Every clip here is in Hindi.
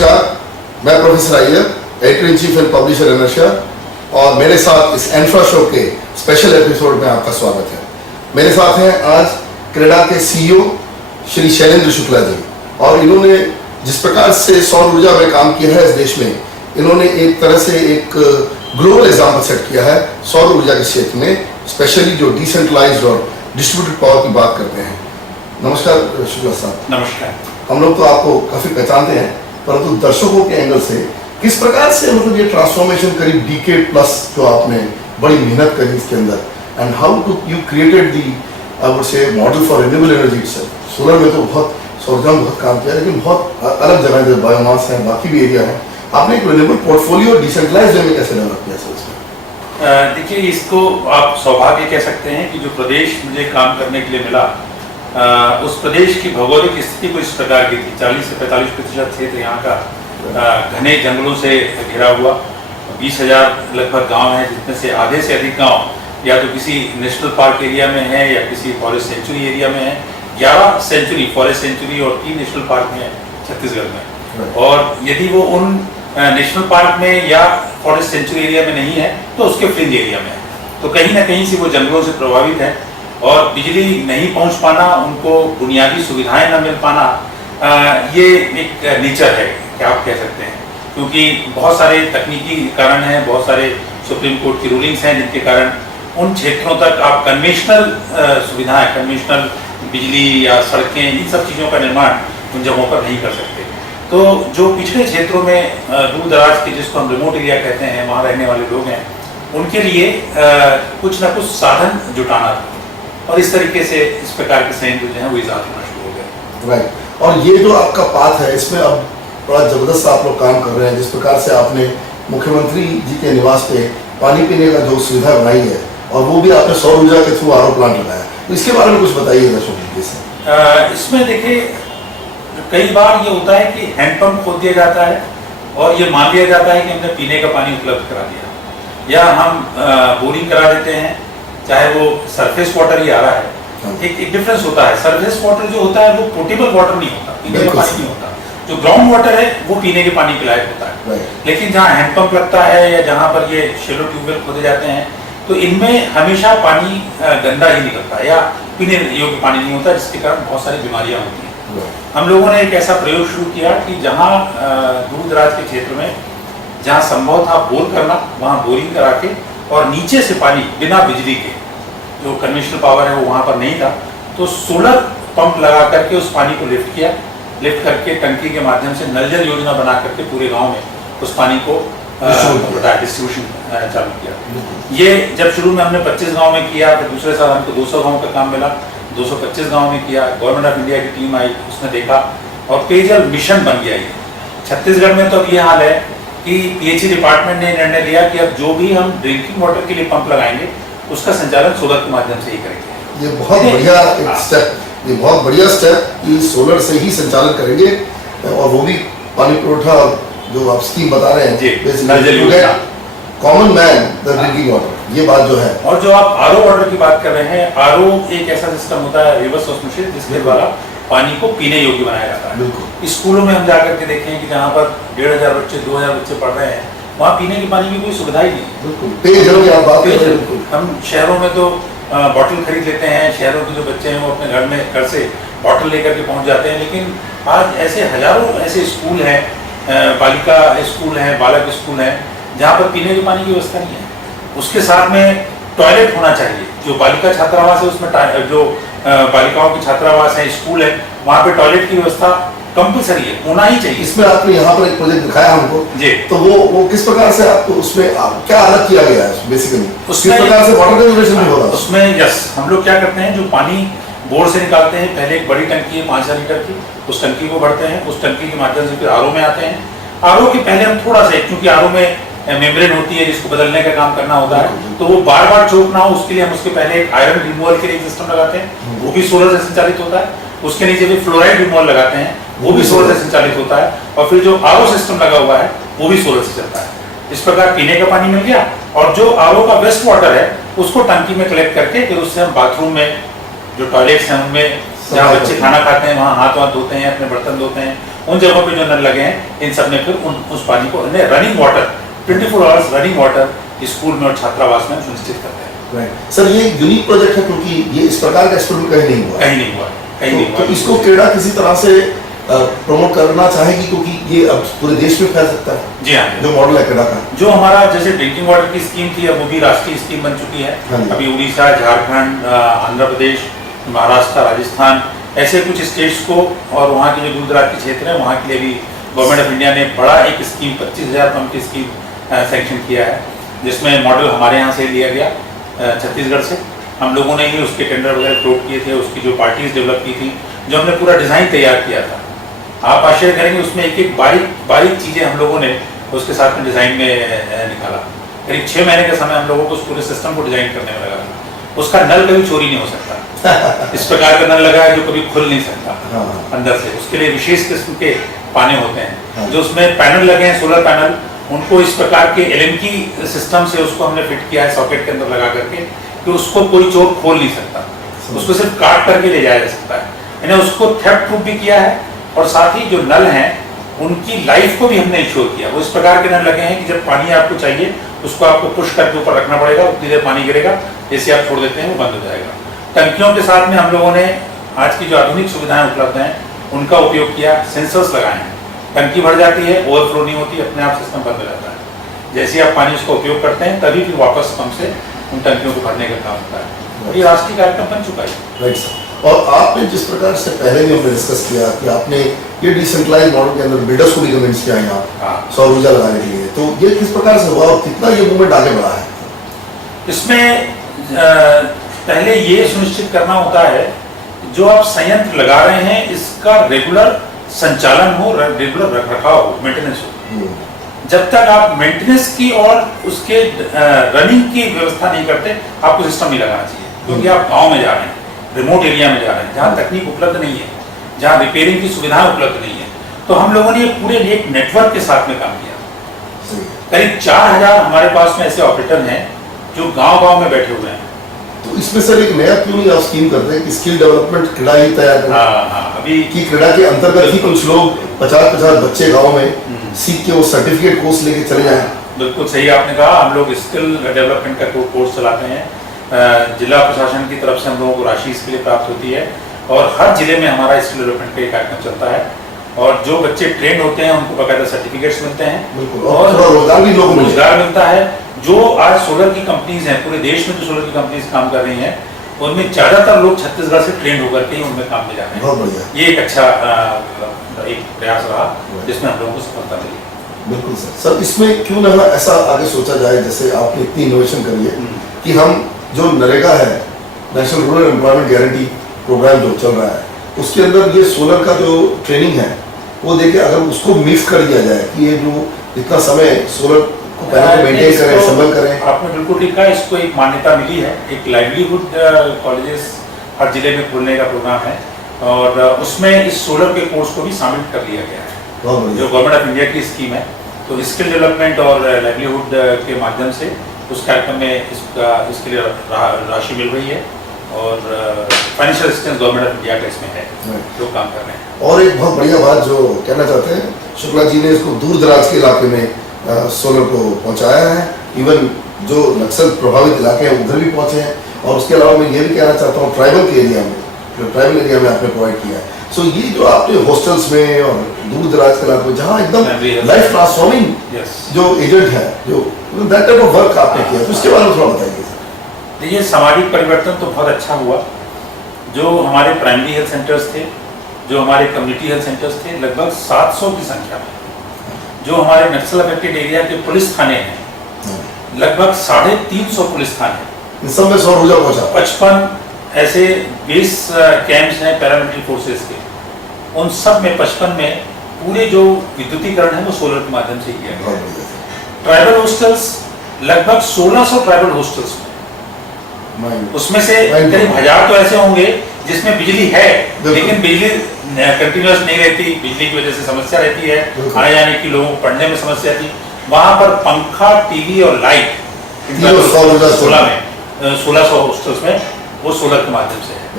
नमस्कार, मैं professor Iyer, editor in cheap and publisher inertia, और मेरे साथ इस एंफ्रा शो के स्पेशल एपिसोड में आपका स्वागत है। मेरे साथ हैं आज क्रेडा के सीईओ श्री शैलेंद्र शुक्ला जी, और इन्होंने जिस प्रकार से सौर ऊर्जा में काम किया है इस देश में, इन्होंने एक तरह से एक ग्लोबल एग्जाम्पल सेट किया है सौर ऊर्जा के क्षेत्र में, स्पेशली जो डिसेंट्रलाइज्ड और डिस्ट्रीब्यूटेड पावर की बात करते हैं। नमस्कार शुक्ला साहब। नमस्कार। हम लोग तो आपको काफ़ी पहचानते हैं, परंतु दर्शकों के एंगल से किस प्रकार से मतलब ये ट्रांसफॉर्मेशन करीब डिकेड प्लस जो आपने बड़ी मेहनत करी इसके अंदर, and how to you created the I would say model for renewable energy itself. Solar में तो बहुत सौर ऊर्जा में बहुत काम किया, लेकिन बहुत अलग जगह जैसे बायोमास है, बाकी भी एरिया है, आपने एक रिन्यूएबल पोर्टफोलियो डिसेंट्रलाइज्ड वे में कैसे डेवलप किया सर इसमें? देखिए, इसको आप सौभाग्य कह सकते हैं कि जो प्रदेश मुझे काम करने के लिए मिला, उस प्रदेश की भौगोलिक स्थिति कुछ इस प्रकार की थी। 40 से 45% क्षेत्र यहाँ का घने जंगलों से घिरा हुआ, 20,000 लगभग गांव हैं, जिसमें से आधे से अधिक गांव या तो किसी नेशनल पार्क एरिया में है या किसी फॉरेस्ट सेंचुरी एरिया में है। 11 सेंचुरी, फॉरेस्ट सेंचुरी और 3 नेशनल पार्क में है छत्तीसगढ़ में, और यदि वो उन नेशनल पार्क में या फॉरेस्ट सेंचुरी एरिया में नहीं है तो उसके फ्रिंज एरिया में है। तो कहीं ना कहीं से वो जंगलों से प्रभावित है, और बिजली नहीं पहुंच पाना, उनको बुनियादी सुविधाएं न मिल पाना, ये एक नेचर है क्या आप कह सकते हैं, क्योंकि बहुत सारे तकनीकी कारण हैं, बहुत सारे सुप्रीम कोर्ट की रूलिंग्स हैं, जिनके कारण उन क्षेत्रों तक आप कन्वेंशनल सुविधाएं, कन्वेंशनल बिजली या सड़कें, इन सब चीज़ों का निर्माण उन जगहों पर नहीं कर सकते। तो जो पिछड़े क्षेत्रों में दूर दराज के, जिसको हम रिमोट एरिया कहते हैं, वहाँ रहने वाले लोग हैं, उनके लिए कुछ ना कुछ साधन जुटाना था, और इस तरीके से इस प्रकार के संयंत्र जो है वो इजाद होना शुरू हो गए। राइट। और ये जो आपका पाथ है, इसमें अब बड़ा जबरदस्त आप लोग काम कर रहे हैं। जिस प्रकार से आपने मुख्यमंत्री जी के निवास पे पानी पीने का जो सुविधा बनाई है, और वो भी आपने सौर ऊर्जा के थ्रू आरओ प्लांट लगाया, तो इसके बारे में कुछ बताइए दर्शकों से। इसमें देखिए, कई बार ये होता है कि हैंडपंप खोद दिया जाता है और ये मान लिया जाता है कि हमने पीने का पानी उपलब्ध करा दिया, या हम बोरिंग करा देते हैं, चाहे वो सरफेस वाटर ही आ रहा है। एक डिफरेंस होता है, सरफेस वाटर जो होता है वो पोर्टेबल वाटर नहीं होता, पीने का पानी नहीं होता। जो ग्राउंड वाटर है वो पीने के पानी के लायक होता है। लेकिन जहाँ हैंडपंप लगता है या जहाँ पर ये शेलो ट्यूबवेल खोदे जाते हैं, तो इनमें हमेशा पानी गंदा ही निकलता है या पीने योग्य पानी नहीं होता, जिसके कारण बहुत सारी बीमारियां होती हैं। हम लोगों ने एक ऐसा प्रयोग शुरू किया कि जहाँ दूर दराज के क्षेत्र में जहाँ संभव था बोर करना, वहाँ बोरिंग करा के, और नीचे से पानी बिना बिजली के, जो कन्वेंशनल पावर है वो वहाँ पर नहीं था, तो सोलर पंप लगा करके उस पानी को लिफ्ट किया, लिफ्ट करके टंकी के माध्यम से नल जल योजना बना करके पूरे गांव में उस पानी को डिस्ट्रीब्यूशन चालू किया। ये जब शुरू में हमने 25 गांव में किया, फिर दूसरे साल हमको 200 गांव का काम मिला, 225 गांव में किया। गवर्नमेंट ऑफ इंडिया की टीम आई, उसने देखा, और पेयजल मिशन बन गया। ये छत्तीसगढ़ में तो अब ये हाल है कि पीएचई डिपार्टमेंट ने निर्णय लिया कि अब जो भी हम ड्रिंकिंग वाटर के लिए पंप लगाएंगे, उसका संचालन सोलर के माध्यम से ही करेंगे। ये बहुत बढ़िया एक स्टेप, ये बहुत बढ़िया स्टेप कि सोलर से ही संचालन करेंगे, और वो भी पानी पुरोठा जो आप स्कीम बता रहे हैं, common man the drinking water, ये बात जो है। और जो आप आरओ वाटर की बात कर रहे हैं, आरओ एक ऐसा सिस्टम होता है, रिवर्स ऑस्मोसिस, जिसके द्वारा पानी को पीने योग्य बनाया जाता है। स्कूलों में हम जाकर के देखें कि जहाँ पर 1,500 बच्चे, 2,000 बच्चे पढ़ रहे हैं, वहाँ पीने के पानी की कोई सुविधा ही नहीं। पेयजल की आप बात कर रहे हैं। हम शहरों में तो बॉटल खरीद लेते हैं, शहरों के जो बच्चे हैं वो अपने घर से बॉटल लेकर के पहुँच जाते हैं, लेकिन आज ऐसे हजारों ऐसे स्कूल हैं, बालिका स्कूल हैं, बालक स्कूल हैं, जहाँ पर पीने के पानी की व्यवस्था नहीं है। उसके साथ में टॉयलेट होना चाहिए। जो बालिका छात्रावास है उसमें जो बालिकाओं की छात्रावास है, स्कूल है, वहाँ पे टॉयलेट की व्यवस्था कंपलसरी है, होना ही चाहिए। इसमें आपने यहाँ पर एक प्रोजेक्ट दिखाया हमको जी, तो वो किस प्रकार से आपको उसमें क्या अलग किया गया है बेसिकली? किस प्रकार से वाटर कंजर्वेशन भी हो रहा है उसमें? यस, हम लोग क्या करते हैं, जो पानी बोर से निकालते हैं, पहले एक बड़ी टंकी है 5000 लीटर की, उस टंकी को भरते हैं, उस टंकी के माध्यम से फिर आरओ में आते हैं। आरओ के पहले हम थोड़ा सा, क्योंकि आरओ में मेम्ब्रेन होती है जिसको बदलने का काम करना होता है, तो वो बार बार चोक ना हो, उसके लिए हम उसके पहले एक आयरन रिमूवल के लिए सिस्टम लगाते हैं, वो भी सोलर से संचालित होता है। उसके नीचे भी फ्लोराइड रिमूवल लगाते हैं, वो भी सोलर से संचालित होता है। और फिर जो आरओ सिस्टम लगा हुआ है वो भी सोलर से चलता है। इस प्रकार पीने का पानी मिल गया, और जो आरओ का वेस्ट वाटर है उसको टंकी में कलेक्ट करके फिर उससे हम बाथरूम में, जो टॉयलेट्स हैं उनमें, जहाँ बच्चे खाना खाते हैं वहाँ हाथ धोते हैं, अपने बर्तन धोते हैं, उन जगहों पे जो नल लगे हैं इन सब में फिर उस पानी को running water 24 hours running water school में और छात्रावास में सुनिश्चित करते हैं। सर ये यूनिक प्रोजेक्ट है क्योंकि ये इस प्रकार का एक्सपेरिमेंट कहीं नहीं हुआ, कहीं नहीं हुआ, कहीं नहीं हुआ। तो इसको क्रीड़ा किसी तरह से प्रमोट करना चाहेगी क्योंकि ये अब पूरे देश में फैल सकता है। जी हाँ, जो मॉडल है क्रीड़ा का, जो हमारा जैसे ड्रिंकिंग वाटर की स्कीम थी अब वो भी राष्ट्रीय स्कीम बन चुकी है। हाँ जी। अभी उड़ीसा, झारखंड, आंध्र प्रदेश, महाराष्ट्र, राजस्थान ऐसे कुछ स्टेट्स को और वहाँ के जो दूर दराज के क्षेत्र है वहाँ के लिए भी गवर्नमेंट ऑफ इंडिया ने बड़ा एक स्कीम 25,000 पंप की स्कीम सैंक्शन किया है, जिसमें मॉडल हमारे यहाँ से लिया गया छत्तीसगढ़ से। हम लोगों ने ही उसके टेंडर वगैरह फ्लोट किए थे, उसकी जो पार्टीज डेवलप की थी, जो हमने पूरा डिज़ाइन तैयार किया था। आप आश्चर्य करेंगे उसमें एक एक बारीक चीज़ें हम लोगों ने उसके साथ में डिज़ाइन में निकाला। करीब 6 महीने का समय हम लोगों को उस पूरे सिस्टम को डिज़ाइन करने में लगा। उसका नल कभी चोरी नहीं हो सकता इस प्रकार का नल लगा है जो कभी खुल नहीं सकता अंदर से। उसके लिए विशेष किस्म के पाने होते हैं जो उसमें पैनल लगे हैं, सोलर पैनल, उनको इस प्रकार के एलएनकी सिस्टम से उसको हमने फिट किया है सॉकेट के अंदर लगा करके कि उसको कोई चोर खोल नहीं सकता, उसको सिर्फ काट करके ले जाया जा सकता है। इन्हें उसको थेफ्ट प्रूफ भी किया है और साथ ही जो नल हैं उनकी लाइफ को भी हमने इंश्योर किया। वो इस प्रकार के नल लगे हैं कि जब पानी आपको चाहिए उसको आपको पुश करके ऊपर रखना पड़ेगा, उतनी देर पानी गिरेगा, जैसे आप छोड़ देते हैं वो बंद हो जाएगा। टंकियों के साथ में हम लोगों ने आज की जो आधुनिक सुविधाएं उपलब्ध हैं उनका उपयोग किया, सेंसर्स लगाए हैं। टंकी भर जाती है, ओवरफ्लो नहीं होती, अपने आप सिस्टम बंद हो जाता है। जैसे ही आप पानी उसका उपयोग करते हैं तभी फिर वापस पंप से उन टंकियों को भरने का काम होता है। और ये राष्ट्रीय कार्यक्रम बन चुका है। Right sir. और आपने जिस प्रकार से पहले भी हमने डिस्कस किया कि आपने ये डिसेंट्रलाइज मॉडल के अंदर बिल्डर्स को भी कन्विंस किया यहाँ सौर ऊर्जा लगाने के लिए, तो ये किस प्रकार से हुआ और कितना ये मूवमेंट आगे बढ़ा है? इसमें पहले ये सुनिश्चित करना होता है जो आप संयंत्र लगा रहे हैं इसका रेगुलर संचालन हो, रेगुलर रखरखाव हो, मेंटेनेंस हो। जब तक आप मेंटेनेंस की और उसके रनिंग की व्यवस्था नहीं करते आपको सिस्टम नहीं लगाना चाहिए, क्योंकि आप गांव में जा रहे हैं, रिमोट एरिया में जा रहे हैं जहाँ तकनीक उपलब्ध नहीं है, जहाँ रिपेयरिंग की सुविधाएं उपलब्ध नहीं है। तो हम लोगों ने पूरे एक नेटवर्क के साथ में काम किया। करीब 4,000 हमारे पास में ऐसे ऑपरेटर हैं जो गांव-गांव में बैठे हुए हैं। तो इसमें सर एक नया क्यों नहीं आप स्कीम करते हैं कि स्किल डेवलपमेंट क्रीड़ा ही तैयार करें? हाँ, अभी कि क्रीड़ा के अंतर्गत ही कुछ लोग 50-50 बच्चे गाँव में सीख के वो सर्टिफिकेट कोर्स लेके चले जाएं। बिल्कुल सही आपने कहा। हम लोग स्किल डेवलपमेंट का कोर्स चलाते हैं। जिला प्रशासन की तरफ से हम लोगों को राशि इसके लिए प्राप्त होती है और हर जिले में हमारा स्किल डेवलपमेंट का कार्यक्रम चलता है और जो बच्चे ट्रेंड होते हैं उनको बकायदा सर्टिफिकेट्स मिलते हैं और रोजगार भी लोगों को रोजगार मिलता है। जो आज सोलर की कंपनीज हैं पूरे देश में, जो सोलर की कंपनीज काम कर रही हैं उनमें ज्यादातर लोग छत्तीसगढ़ से ट्रेंड होकर के ही उनमें काम में जा रहे हैं। बहुत बढ़िया, ये एक अच्छा एक प्रयास रहा जिसमें हम लोगों को सफलता मिली। बिल्कुल सर। सर इसमें क्यों ना ऐसा आगे सोचा जाए, जैसे आपने इतनी इनोवेशन करी है कि हम जो नरेगा है, national rural employment guarantee programme जो चल रहा है, उसके अंदर ये सोलर का जो ट्रेनिंग है वो देखे अगर उसको मिक्स कर दिया जाए कि ये जो इतना समय सोलर को पहले मेंटेन करें, संभल करें। आपने बिल्कुल ठीक कहा। इसको एक मान्यता मिली है, एक लाइवलीहुड कॉलेजेस हर जिले में खोलने का प्रोग्राम है और उसमें इस सोलर के कोर्स को भी शामिल कर लिया गया है जो गवर्नमेंट ऑफ इंडिया की स्कीम है। तो स्किल डेवलपमेंट और लाइवलीहुड के माध्यम से उस कार्यक्रम में इसके लिए राशि मिल रही है और financial assistance government of India का इसमें है जो काम कर रहे हैं। और एक बहुत बढ़िया बात जो कहना चाहते हैं, शुक्ला जी ने इसको दूर दराज के इलाके में सोलर को पहुंचाया है। इवन जो नक्सल प्रभावित इलाके हैं उधर भी पहुंचे हैं और उसके अलावा मैं ये भी कहना चाहता हूँ ट्राइबल के एरिया में, जो ट्राइबल एरिया में आपने प्रोवाइड किया है। सो ये जो आपने हॉस्टल्स में और दूर दराज के इलाके में जहाँ एकदम लाइफ ट्रांसफॉर्मिंग जो एजेंट है, जो दैट टाइप ऑफ वर्क आपने किया, तो उसके बारे में थोड़ा बताइए। देखिए सामाजिक परिवर्तन तो बहुत अच्छा हुआ। जो हमारे प्राइमरी हेल्थ सेंटर्स थे, जो हमारे कम्युनिटी हेल्थ सेंटर्स थे, लगभग 700 की संख्या में, जो हमारे नक्सल अफेक्टेड एरिया के पुलिस थाने हैं लगभग 350 पुलिस थाने, इन सब में सौर ऊर्जा पहुंचा। 55 ऐसे बेस कैंप्स हैं पैरामिलिट्री फोर्सेस के, उन सब में 55 में पूरे जो विद्युतीकरण है वो सोलर के माध्यम से किया गया। ट्राइबल हॉस्टल्स लगभग 1600 ट्राइबल हॉस्टल्स में, उसमें से करीब 1000 तो ऐसे होंगे जिसमें बिजली है लेकिन बिजली कंटिन्यूअस नहीं रहती, बिजली की वजह से समस्या रहती है, आने जाने की, लोगों को पढ़ने में समस्या थी। वहां पर पंखा, टीवी और लाइट 1600 हॉस्टल्स में वो सोलर के माध्यम से है।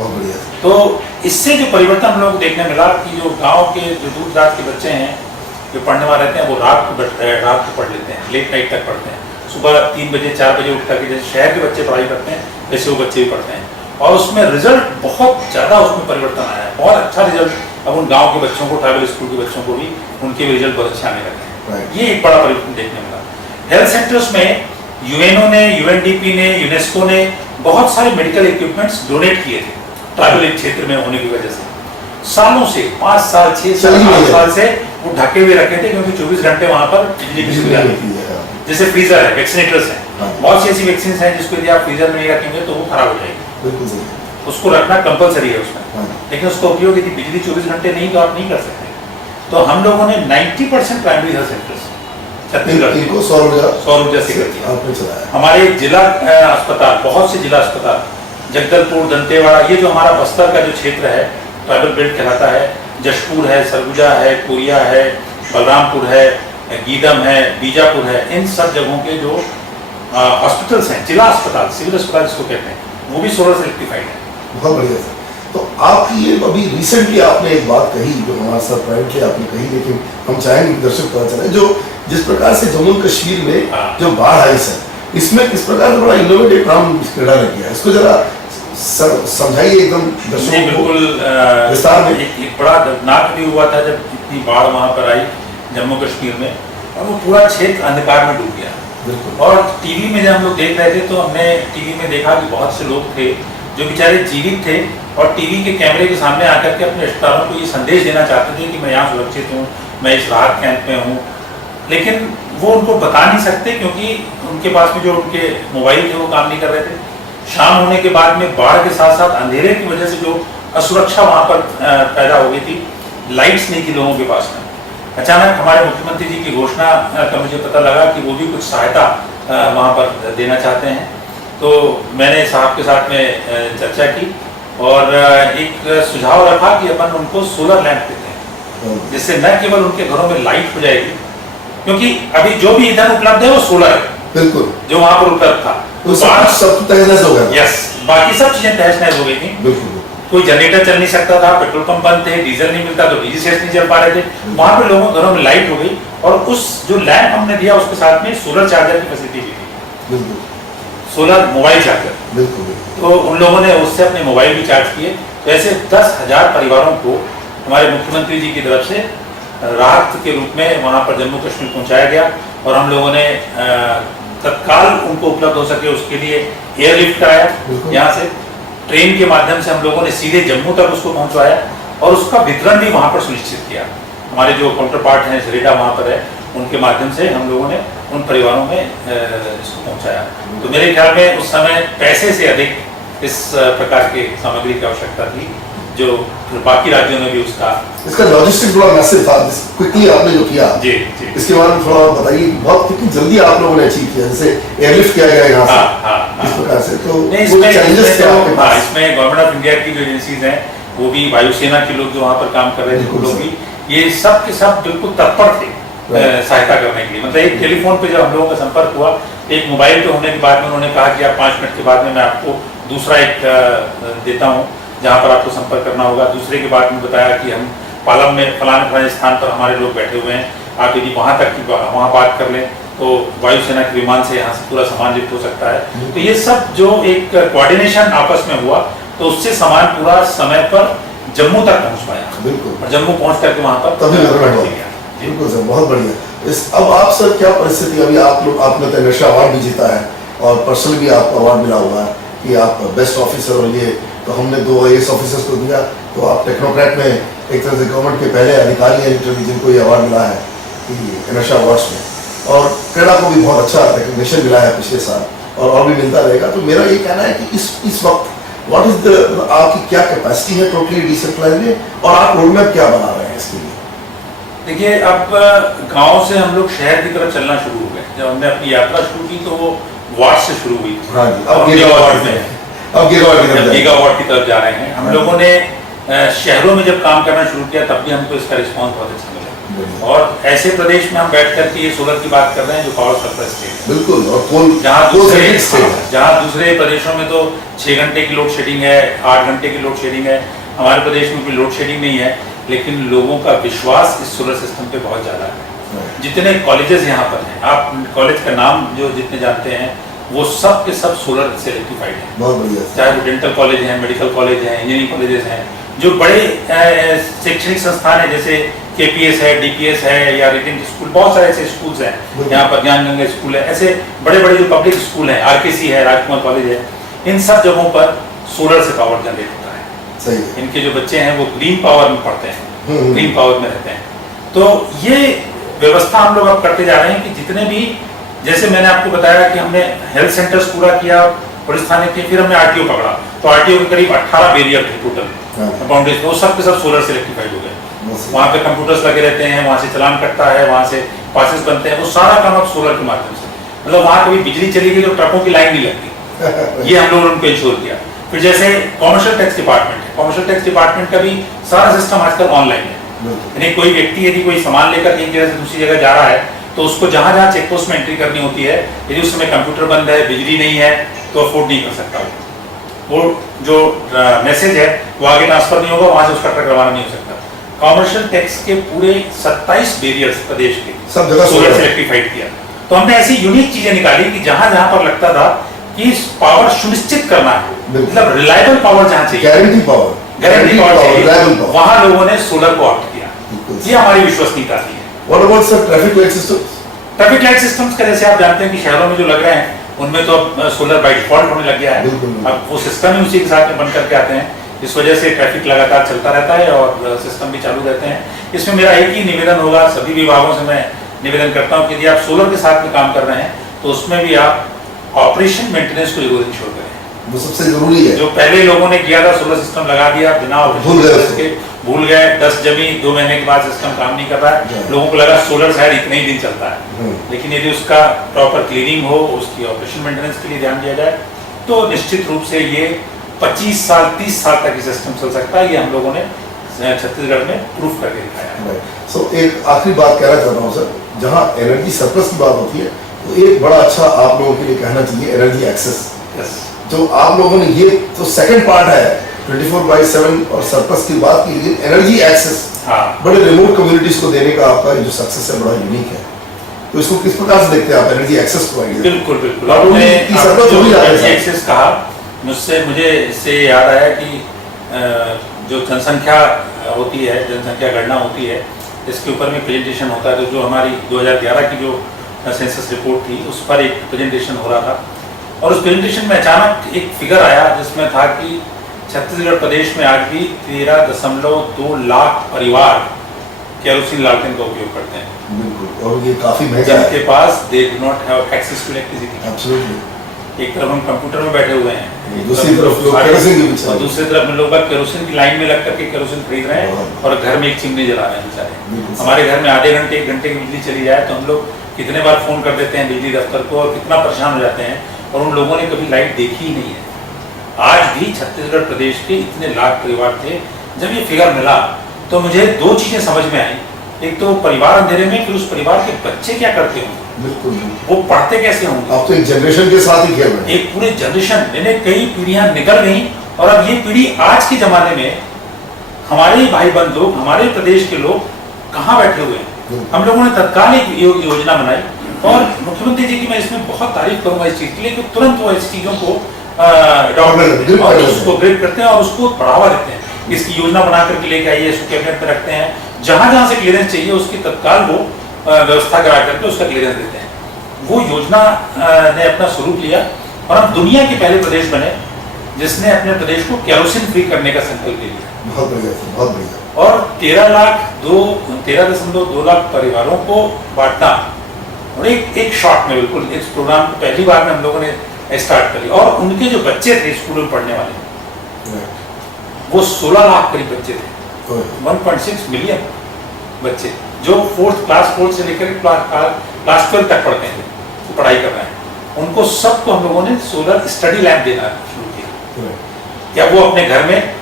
बहुत बढ़िया। तो इससे जो परिवर्तन हम लोग को देखने मिला कि जो गांव के जो दूर दराज के बच्चे हैं जो पढ़ने वाले रहते हैं वो रात को पढ़ लेते हैं, लेट नाइट तक पढ़ते हैं, सुबह 3 बजे 4 बजे उठ करके जैसे शहर के बच्चे पढ़ाई करते हैं वैसे वो बच्चे भी पढ़ते हैं, और उसमें रिजल्ट बहुत ज़्यादा उसमें परिवर्तन आया है, बहुत अच्छा रिजल्ट। अब उन गाँव के बच्चों को, ट्राइबल स्कूल के बच्चों को भी उनके भी रिजल्ट बहुत अच्छे आने लगे हैं। ये एक बड़ा परिवर्तन देखने मिला। हेल्थ सेंटर्स में यूएनओ ने, यूएनडीपी ने, यूनेस्को ने बहुत सारे मेडिकल इक्विपमेंट्स डोनेट किए थे ट्राइबल क्षेत्र में होने की वजह से। सालों से 5 साल 6 साल 8 साल से वो ढके हुए रखे थे, क्योंकि 24 घंटे वहां पर बिजली की सुविधा है। जैसे फ्रीजर है, वैक्सीनेटर्स हैं, बहुत सी ऐसी वैक्सीन हैं जिसको यदि आप फ्रीजर में नहीं रखेंगे तो वो खराब हो जाएगी, उसको रखना कंपलसरी है उसमें, लेकिन उसका उपयोग यदि बिजली 24 घंटे नहीं तो आप नहीं कर सकते। तो हम लोगों ने 90% प्राइमरी हेल्थ सेंटर्स छत्तीसगढ़ सौर ऊर्जा से कर दिया। हमारे जिला अस्पताल, बहुत से जिला अस्पताल, जगदलपुर, दंतेवाड़ा, ये जो हमारा बस्तर का जो क्षेत्र है ट्राइबल बेल्ट कहलाता है, जशपुर है, सरगुजा है, कोरिया है, बलरामपुर है, गीदम है, बीजापुर है, इन सब जगहों के जो हॉस्पिटल्स हैं, जिला अस्पताल, सिविल अस्पताल जिसको कहते हैं, वो भी सोलर से इलेक्ट्रीफाइड है। बहुत बढ़िया सर। तो आपकी ये अभी रिसेंटली आपने एक बात कही जो हमारे साथ प्राइवेटली आपने कही, लेकिन हम चाहेंगे दर्शक पता चले, जो जिस प्रकार से जम्मू कश्मीर में जो बाढ़ आई सर, इसमें किस प्रकार से बड़ा इनोवेटिव काम क्रीड़ा ने किया, इसको जरा समझाइए एकदम दर्शकों को विस्तार में। एक बड़ा दर्दनाक भी हुआ था जब इतनी बाढ़ वहां पर आई जम्मू कश्मीर में, और वो पूरा क्षेत्र अंधकार में डूब गया। और टीवी में जब हम लोग देख रहे थे तो हमने टीवी में देखा कि बहुत से लोग थे जो बेचारे जीवित थे और टीवी के कैमरे के सामने आकर के अपने रिश्तेदारों को ये संदेश देना चाहते थे कि मैं यहाँ सुरक्षित हूँ, मैं इस राहत कैंप में हूँ, लेकिन वो उनको बता नहीं सकते क्योंकि उनके पास में जो उनके मोबाइल थे वो काम नहीं कर रहे थे। शाम होने के बाद में बाढ़ के साथ साथ अंधेरे की वजह से जो असुरक्षा वहाँ पर पैदा हो गई थी, लाइट्स नहीं थी लोगों के पास में। अचानक हमारे मुख्यमंत्री जी की घोषणा का मुझे पता लगा कि वो भी कुछ सहायता वहाँ पर देना चाहते हैं, तो मैंने साहब के साथ में चर्चा की और एक सुझाव रखा कि अपन उनको सोलर लैंप देते हैं, जिससे न केवल उनके घरों में लाइट हो जाएगी, क्योंकि अभी जो भी ईंधन उपलब्ध है वो सोलर है, बिल्कुल जो वहाँ पर उपलब्ध था, तो सब तहस हो गया। यस, बाकी सब चीजें तहस नहस हो गई थी। बिल्कुल, कोई जनरेटर चल नहीं सकता था, पेट्रोल पंप बंद थे, डीजल नहीं मिलता तो डीजी सेट नहीं चल पा रहे थे, वहाँ पे लोगों के घरों में लाइट हो गई और उस जो लैंप हमने दिया उसके साथ में सोलर चार्जर की फैसिलिटी भी थी। बिल्कुल, सोलर मोबाइल चार्जर। बिल्कुल, तो उन लोगों ने उससे अपने मोबाइल भी चार्ज किए। तो ऐसे 10,000 परिवारों को हमारे मुख्यमंत्री जी की तरफ से राहत के रूप में वहाँ पर जम्मू कश्मीर पहुँचाया गया और हम लोगों ने तत्काल उनको उपलब्ध हो सके उसके लिए एयरलिफ्ट कराया, यहाँ से ट्रेन के माध्यम से हम लोगों ने सीधे जम्मू तक उसको पहुँचवाया और उसका वितरण भी वहाँ पर सुनिश्चित किया। हमारे जो काउंटर पार्ट हैं जरेडा वहाँ पर है, उनके माध्यम से हम लोगों ने उन परिवारों में इसको पहुँचाया। तो मेरे ख्याल में उस समय पैसे से अधिक इस प्रकार की सामग्री की आवश्यकता थी, जो बाकी राज्यों ने भी इसका लॉजिस्टिक बड़ा मैसिव था, क्विकली आपने जो किया जी, इसके बारे में थोड़ा बताइए। बहुत कितनी जल्दी आप लोगों ने अचीव किया, जैसे एयरलिफ्ट किया गया यहाँ से इस प्रकार से, तो इसमें गवर्नमेंट ऑफ इंडिया की जो एजेंसीज हैं वो भी, वायुसेना के लोग जो वहाँ पर काम कर रहे थे वो लोग भी, ये सब के सब बिल्कुल तत्पर थे सहायता करने के लिए। मतलब एक टेलीफोन पे जब हम लोगों का संपर्क हुआ, एक मोबाइल पे होने के बाद में उन्होंने कहा कि आप 5 मिनट के बाद में मैं आपको दूसरा एक देता हूँ जहाँ पर आपको संपर्क करना होगा। दूसरे के बाद में बताया कि हम पालम में फलाने स्थान पर हमारे लोग बैठे हुए हैं, आप यदि वहाँ तक की वहाँ बात कर लें तो वायुसेना के विमान से यहाँ से पूरा सामान लिफ्ट हो सकता है। तो ये सब जो एक कोऑर्डिनेशन आपस में हुआ तो उससे सामान पूरा समय पर जम्मू तक पहुँच पाया। बिल्कुल, और जम्मू पहुँच करके वहाँ पर बिल्कुल सर, बहुत बढ़िया। अब आप सर क्या परिस्थिति, अभी आपने तो नशा अवार्ड भी जीता है और पर्सनल भी आपको अवार्ड मिला हुआ है कि आप बेस्ट ऑफिसर, और ये तो हमने 2 IAS ऑफिसर्स को दिया, तो आप टेक्नोक्रेट में एक तरह से गवर्नमेंट के पहले अधिकारी हैं जिनको ये अवार्ड मिला है कि नशा अवार्ड्स में, और क्रीड़ा को भी बहुत अच्छा रिकग्निशन मिला है पिछले साल और भी मिलता रहेगा। तो मेरा ये कहना है कि इस वक्त व्हाट इज द आपकी क्या कैपेसिटी है टोटली डिसेंट्रलाइज में, और आप रोड मैप क्या बना रहे हैं इसके लिए? देखिए, अब गांव से हम लोग शहर की तरफ चलना शुरू हो गए। जब हमने अपनी यात्रा शुरू की तो वो वार्ड से शुरू हुई थी। हाँ जी, अब गीगावाट की तरफ जा रहे हैं। हम लोगों ने शहरों में जब काम करना शुरू किया तब भी हमको इसका रिस्पॉन्स बहुत अच्छा मिला। बढ़िया। और ऐसे प्रदेश में हम बैठ करके ये सोलर की बात कर रहे हैं जो पावर सरप्लस स्टेट है। बिल्कुल। और कोल जहाँ कोल दूसरे सेटिंग स्टेट है। जहाँ दूसरे प्रदेशों में तो 6 घंटे की लोड शेडिंग है, 8 घंटे की लोड शेडिंग है। हमारे प्रदेश में कोई लोड शेडिंग नहीं है, लेकिन लोगों का विश्वास इस सोलर सिस्टम पे बहुत ज़्यादा है। जितने कॉलेजेस यहाँ पर हैं, आप कॉलेज का नाम जो जितने जानते हैं, वो सब के सब सोलर से इलेक्ट्रीफाइड है। बहुत बढ़िया। चाहे वो डेंटल कॉलेज हैं, मेडिकल कॉलेज हैं, इंजीनियरिंग कॉलेजेस हैं, जो बड़े शैक्षणिक संस्थान है जैसे KPS है, DPS है या रेटेंट स्कूल, बहुत सारे ऐसे स्कूल्स हैं। यहाँ पर ज्ञान गंगा स्कूल है, ऐसे बड़े बड़े जो पब्लिक स्कूल हैं, RKC है, राजकुमार कॉलेज है, इन सब जगहों पर सोलर से पावर जनरेट होता है। सही है। इनके जो बच्चे हैं वो ग्रीन पावर में पढ़ते हैं, ग्रीन पावर में रहते हैं। तो ये व्यवस्था हम लोग अब करते जा रहे हैं कि जितने भी, जैसे मैंने आपको बताया कि हमने हेल्थ सेंटर्स पूरा किया, पुलिस थाने किए, फिर हमने RTO पकड़ा, तो RTO के करीब 18 बैरियर थे टोटल बाउंड्रीज, वो सब के सब सोलर से इलेक्ट्रीफाइड हो गए। वहाँ पे कंप्यूटर्स लगे रहते हैं, वहाँ से चलान कटता है, वहाँ से पासेस बनते हैं, वो सारा काम अब सोलर के माध्यम से। मतलब वहाँ कभी बिजली चली गई तो ट्रकों की लाइन नहीं लगती, ये हम लोगों ने उनको इंश्योर किया। फिर जैसे कॉमर्शियल टैक्स डिपार्टमेंट है, कॉमर्शियल टैक्स डिपार्टमेंट का भी सारा सिस्टम आजकल ऑनलाइन है। यानी कोई व्यक्ति यदि कोई सामान लेकर एक जगह से दूसरी जगह जा रहा है, तो उसको जहाँ जहाँ चेक पोस्ट में एंट्री करनी होती है, यदि उस समय कंप्यूटर बंद है, बिजली नहीं है, तो अफोर्ड नहीं कर सकता। वो जो मैसेज है वो आगे ट्रांसफर नहीं होगा, वहाँ से उसका ट्रक रवाना नहीं हो सकता। कॉमर्शियल टैक्स के पूरे 27 बैरियर्स प्रदेश के सब जगह सोलर से इलेक्ट्रीफाइड किया। तो हमने ऐसी यूनिक चीजें निकाली कि जहां जहां पर लगता था कि पावर सुनिश्चित करना है, मतलब रिलायबल पावर जहां चाहिए, गारंटी पावर चाहिए, वहां लोगों ने सोलर को ऑप्ट किया। ये हमारी विश्वसनीयता थी। What about sir traffic light systems? Traffic light systems का जैसे आप जानते हैं कि शहरों में जो लग रहे हैं उनमें तो अब सोलर बाय डिफॉल्ट होने लग गया है। अब वो सिस्टम ही उसी के साथ में बन करके आते हैं, इस वजह से ट्रैफिक लगातार चलता रहता है और सिस्टम भी चालू रहते हैं। इसमें मेरा एक ही निवेदन होगा, सभी विभागों से मैं निवेदन करता हूँ कि यदि आप सोलर के साथ में काम कर रहे हैं तो उसमें भी आप ऑपरेशन मेंटेनेंस को जरूर इंश्योर करें। वो सबसे जरूरी है। जो पहले लोगों ने किया था, सोलर सिस्टम लगा दिया बिना भूल गए, 10 जमी 2 महीने के बाद सिस्टम काम नहीं कर रहा है, लोगों को लगा सोलर शायद इतने ही दिन चलता है। लेकिन यदि उसका प्रॉपर क्लीनिंग हो, उसकी ऑपरेशन मेंटेनेंस के लिए ध्यान दिया जाए, तो निश्चित रूप से ये 25 साल 30 साल तक ये सिस्टम चल सकता है। ये हम लोगों ने छत्तीसगढ़ में प्रूफ करके दिखाया है। सो एक आखिरी बात कहना चाहता हूँ सर, जहाँ एनर्जी सरप्लस की बात होती है तो एक बड़ा अच्छा आप लोगों के लिए कहना चाहिए एनर्जी एक्सेस। जो आप लोगों ने, ये तो सेकंड पार्ट है 24/7 और सरप्लस की बात की, लेकिन एनर्जी एक्सेस बड़े रिमोट कम्युनिटीज को देने का आपका जो सक्सेस है बड़ा यूनिक है। तो इसको किस प्रकार से देखते हैं आप, एनर्जी एक्सेस को? बिल्कुल बिल्कुल, आपने एनर्जी एक्सेस कहा, मुझे इससे याद आया कि जो जनसंख्या होती है, जनसंख्या गणना होती है, इसके ऊपर में प्रेजेंटेशन होता है। तो जो हमारी 2011 की जो सेंसस रिपोर्ट थी उस पर एक प्रेजेंटेशन हो रहा था, और उस प्रेजेंटेशन में अचानक एक फिगर आया जिसमें था कि छत्तीसगढ़ प्रदेश में आज भी 13.2 लाख परिवार केरोसिन लालटेन का उपयोग करते हैं। बिल्कुल, और ये काफी महंगा है। जिनके पास they do not have access to electricity. Absolutely. एक तरफ हम कंप्यूटर में बैठे हुए हैं, दूसरी तरफ लोग केरोसिन के पीछे, और दूसरी तरफ में लोग केरोसिन की लाइन में लग करके केरोसिन खरीद रहे हैं और घर में एक चिमनी जला रहे हैं बेचारे। हमारे घर में आधे घंटे 1 घंटे की बिजली चली जाए तो हम लोग कितने बार फोन कर देते हैं बिजली दफ्तर को, और कितना परेशान हो जाते हैं, और उन लोगों ने कभी लाइट देखी ही नहीं है। आज भी छत्तीसगढ़ प्रदेश के इतने लाख परिवार थे। जब ये फिगर मिला तो मुझे 2 चीजें समझ में आई। एक तो परिवार अंधेरे में, फिर उस परिवार के बच्चे क्या करते होंगे, बिल्कुल वो पढ़ते कैसे होंगे। आप तो एक जनरेशन के साथ ही खेल रहे हैं, एक पूरे जनरेशन, यानी कई पीढ़ियां निकल गई, और अब ये पीढ़ी आज के जमाने में हमारे भाई बंद लोग, हमारे प्रदेश के लोग कहाँ बैठे हुए हैं। हम लोगों ने तत्काल एक योजना बनाई, और मुख्यमंत्री जी की मैं इसमें बहुत तारीफ करूंगा इस चीज के लिए कि तुरंत वो ऐसी चीजों को और उसको ग्रिप करते हैं और उसको बढ़ावा देते हैं। इसकी योजना बना करके लेके आइए, इसको कैबिनेट में रखते हैं, जहां जहां से क्लियरेंस चाहिए उसकी तत्काल वो व्यवस्था करा करके उसका क्लियरेंस देते हैं। वो योजना ने अपना स्वरूप लिया, और हम दुनिया के पहले प्रदेश बने जिसने अपने प्रदेश को केरोसिन फ्री करने का संकल्प ले लिया। बहुत बढ़िया, बहुत बढ़िया। और 13.2 लाख परिवारों को बांटना, और एक शॉट में, बिल्कुल इस प्रोग्राम को पहली बार में हम लोगों ने स्टार्ट करी। और उनके जो बच्चे थे स्कूल में पढ़ने वाले, वो 16 लाख करीब बच्चे थे, 1.6 मिलियन बच्चे जो 4th क्लास से लेकर क्लास 12 तक पढ़ते हैं, तो पढ़ाई कर रहे हैं। उनको सबको हम लोगों ने सोलर स्टडी लैब देना शुरू किया। क्या वो अपने घर में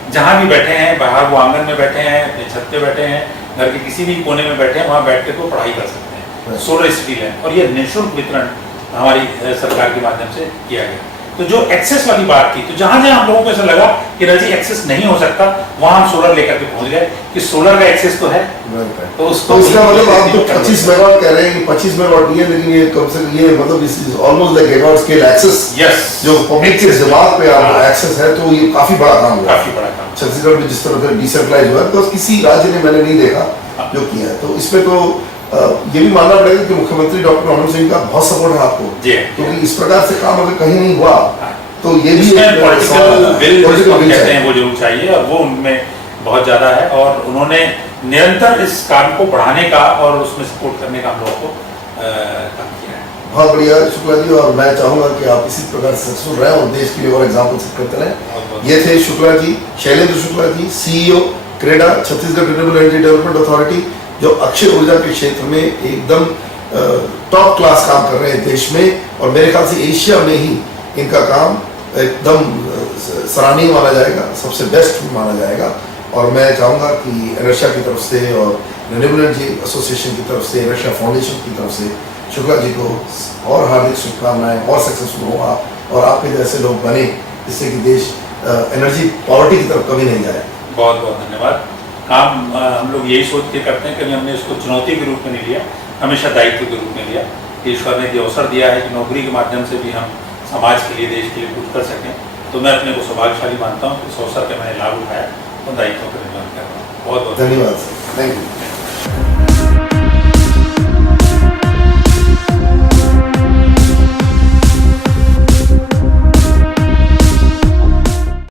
जहाँ भी बैठे हैं, बाहर वो आंगन में बैठे हैं, अपने छत पे बैठे हैं, घर के किसी भी कोने में बैठे हैं, वहाँ बैठ के तो पढ़ाई कर सकते हैं सोलर स्टील है। और ये निःशुल्क वितरण हमारी सरकार के माध्यम से किया गया। तो जो एक्सेस वाली बात थी, तो जहाँ जहाँ हम लोगों को ऐसा लगा कि एनर्जी एक्सेस नहीं हो सकता, वहाँ हम सोलर लेकर के पहुँच गए कि सोलर का एक्सेस तो है। तो उसको इसका मतलब आप तो 25 मेगावाट कह रहे हैं कि 25 मेगावाट नहीं है, लेकिन ये कम से कम ये मतलब इस almost like gigawatt scale access. Yes, जो पब्लिक के दिमाग पे आप एक्सेस है, तो ये काफी बड़ा काम हुआ। काफी बड़ा काम छत्तीसगढ़ में जिस तरह से डिसेंट्रलाइज हुआ है, तो किसी राज्य ने मैंने नहीं देखा जो किया है। तो इसमें तो ये भी मानना पड़ेगा कि मुख्यमंत्री डॉक्टर मनमोहन सिंह का बहुत सपोर्ट है आपको, क्योंकि इस प्रकार से काम अगर कहीं नहीं हुआ तो ये भी पॉलिटिकल विल कहते चाहिए। हैं वो जरूर चाहिए, और वो उनमें बहुत ज्यादा है। और उन्होंने निरंतर इस काम को बढ़ाने का और उसमें सपोर्ट करने का हम लोगों को काम किया है। बहुत बढ़िया शुक्ला जी, और मैं चाहूंगा कि आप इसी प्रकार से सक्सेसफुल रहे और देश के लिए और एग्जाम्पल सेट करते रहे। ये थे Shukla ji, Shailendra Shukla ji, CEO CREDA, Chhattisgarh renewable energy development authority, जो अक्षय ऊर्जा के क्षेत्र में एकदम टॉप क्लास काम कर रहे हैं देश में, और मेरे ख्याल से एशिया में ही इनका काम एकदम सराहनीय माना जाएगा, सबसे बेस्ट माना जाएगा। और मैं चाहूँगा कि एनर्शिया की तरफ से और रिन्यूएबल एनर्जी एसोसिएशन की तरफ से, एनर्शिया फाउंडेशन की तरफ से शुक्ला जी को और हार्दिक शुभकामनाएं, और सक्सेसफुल हो आप और आपके जैसे लोग बने, जिससे कि देश एनर्जी पॉवर्टी की तरफ कभी नहीं जाए। बहुत बहुत धन्यवाद। काम हम लोग यही सोच के करते हैं, कभी हमने इसको चुनौती के रूप में नहीं लिया, हमेशा दायित्व के रूप में लिया। ईश्वर ने जो अवसर दिया है कि नौकरी के माध्यम से भी हम समाज के लिए, देश के लिए कुछ कर सकें, तो मैं अपने को सौभाग्यशाली मानता हूँ कि इस अवसर का मैंने लाभ उठाया और दायित्वों का निर्वहन कर रहा हूँ। बहुत बहुत धन्यवाद सर, थैंक यू।